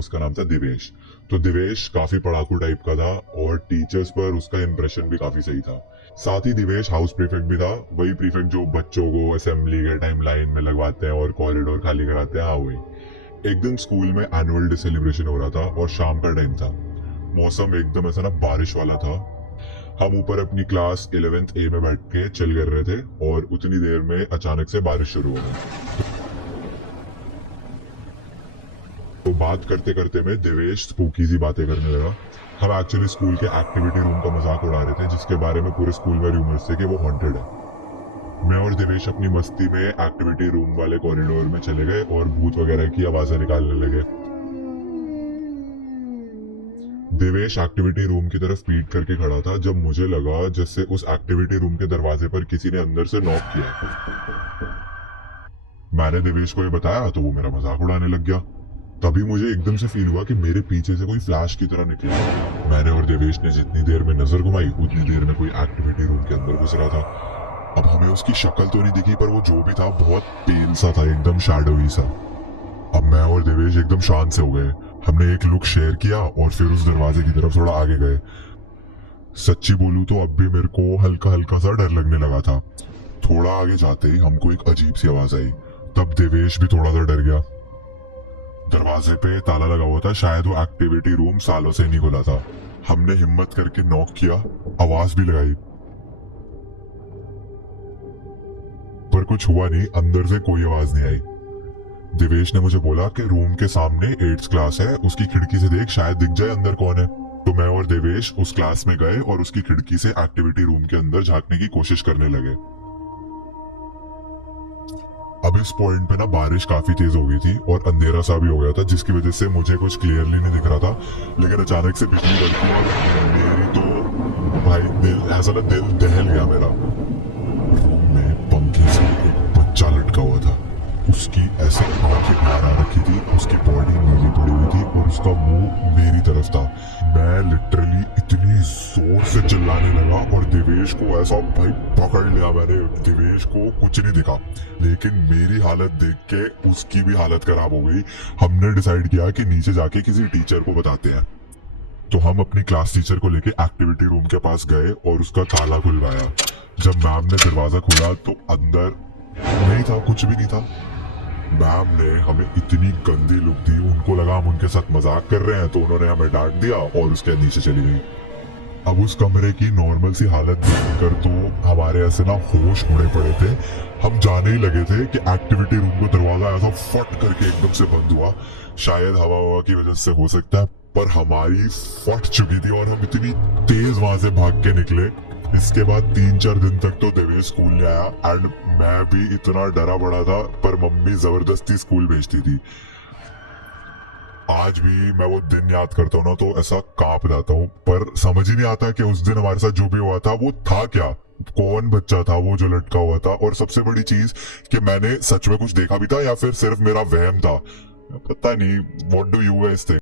उसका नाम था दिवेश। तो दिवेश काफी पढ़ाकू टाइप का था और टीचर्स पर उसका इंप्रेशन भी काफी सही था। साथ ही दिवेश हाउस प्रीफेक्ट भी था, वही प्रीफेक्ट जो बच्चों को असेंबली के टाइम लाइन में लगवाते हैं और कॉरिडोर खाली कराते हैं, हाँ वही। एक दिन स्कूल में एनुअल डे सेलिब्रेशन हो रहा था और शाम का टाइम था। मौसम एकदम ऐसा ना बारिश वाला था। हम ऊपर अपनी क्लास 11th ए में बैठ के चिल कर रहे थे और उतनी देर में अचानक से बारिश शुरू हो गई। तो बात करते करते में देवेश स्पूकी सी बातें करने लगा। हम एक्चुअली स्कूल के एक्टिविटी रूम का मजाक उड़ा रहे थे, जिसके बारे में पूरे स्कूल में रूमर्स थे कि वो हॉन्टेड है। मैं और देवेश अपनी मस्ती में एक्टिविटी रूम वाले कॉरिडोर में चले गए और भूत वगैरह की आवाजें निकालने लगे। देवेश एक्टिविटी रूम की तरफ पीट करके खड़ा था जब मुझे लगा जैसे उस एक्टिविटी रूम के दरवाजे पर किसी ने अंदर से नॉक किया। मैंने देवेश को ये बताया तो वो मेरा मजाक उड़ाने लग गया। तभी मुझे एकदम से फील हुआ कि मेरे पीछे से कोई फ्लैश की तरह निकला। मैंने और देवेश ने जितनी देर में नजर घुमाई उतनी देर में कोई एक्टिविटी रूम के अंदर घुस रहा था। अब हमें उसकी शक्ल तो नहीं दिखी, पर वो जो भी था बहुत पेल सा था, एकदम शैडोई सा। अब मैं और देवेश एकदम शांत से हो गए। हमने एक लुक शेयर किया और फिर उस दरवाजे की तरफ थोड़ा आगे गए। सच्ची बोलूं तो अब भी मेरे को हल्का हल्का सा डर लगने लगा था। थोड़ा आगे जाते ही हमको एक अजीब सी आवाज आई। तब देवेश भी थोड़ा सा डर गया। दरवाजे पे ताला लगा हुआ था, शायद वो एक्टिविटी रूम सालों से नहीं खुला था। हमने हिम्मत करके नॉक किया, आवाज भी लगाई, पर कुछ हुआ नहीं। अंदर से कोई आवाज नहीं आई। देवेश ने मुझे बोला कि रूम के सामने 8th क्लास है, उसकी खिड़की से देख, शायद दिख जाए अंदर कौन है। तो मैं और देवेश उस क्लास में गए और उसकी खिड़की से एक्टिविटी रूम के अंदर झांकने की कोशिश करने लगे। अब इस पॉइंट पे ना बारिश काफी तेज हो गई थी और अंधेरा सा भी हो गया था, जिसकी वजह से मुझे कुछ क्लियरली नहीं दिख रहा था। लेकिन अचानक से बिजली कड़की और मेरी तो भाई दिल ऐसा ना दिल दहल गया मेरा। रूम में पंखे से एक बच्चा लटका हुआ था। उसकी ऐसे आंखें बाहर आ रखी थी, उसकी बॉडी नीली पड़ी हुई थी और उसका मुंह मेरी तरफ था। मैं लिटरली इतनी जोर से चिल्लाने लगा और देवेश को ऐसा भाई पकड़ लिया मैंने। देवेश को कुछ नहीं दिखा, लेकिन मेरी हालत देख के उसकी भी हालत खराब हो गई। हमने डिसाइड किया कि नीचे जाके किसी टीचर को बताते हैं। तो हम अपनी क्लास टीचर को लेके एक्टिविटी रूम के पास गए और उसका ताला खुलवाया। जब मैम ने दरवाजा खोला तो अंदर नहीं था, कुछ भी नहीं था। मैम ने हमें इतनी गंदी लुक दी, उनको लगा हम उनके साथ मजाक कर रहे हैं, तो उन्होंने हमें डांट दिया और उसके नीचे चली गई। अब उस कमरे की नॉर्मल सी हालत देखकर तो हमारे ऐसे ना होश उड़े पड़े थे। हम जाने ही लगे थे कि एक्टिविटी रूम का दरवाजा ऐसा फट करके एकदम से बंद हुआ। शायद हवा की वजह से हो सकता है, पर हमारी फट चुकी थी और हम इतनी तेज वहां से भाग के निकले। इसके बाद 3-4 दिन तक तो देवेश स्कूल नहीं आया एंड मैं भी इतना डरा पड़ा था, पर मम्मी जबरदस्ती स्कूल भेजती थी। आज भी मैं वो दिन याद करता हूँ ना तो ऐसा कांप जाता हूँ, पर समझ ही नहीं आता कि उस दिन हमारे साथ जो भी हुआ था वो था क्या, कौन बच्चा था वो जो लटका हुआ था, और सबसे बड़ी चीज कि मैंने सच में कुछ देखा भी था या फिर सिर्फ मेरा वहम था। पता नहीं। What do you guys think?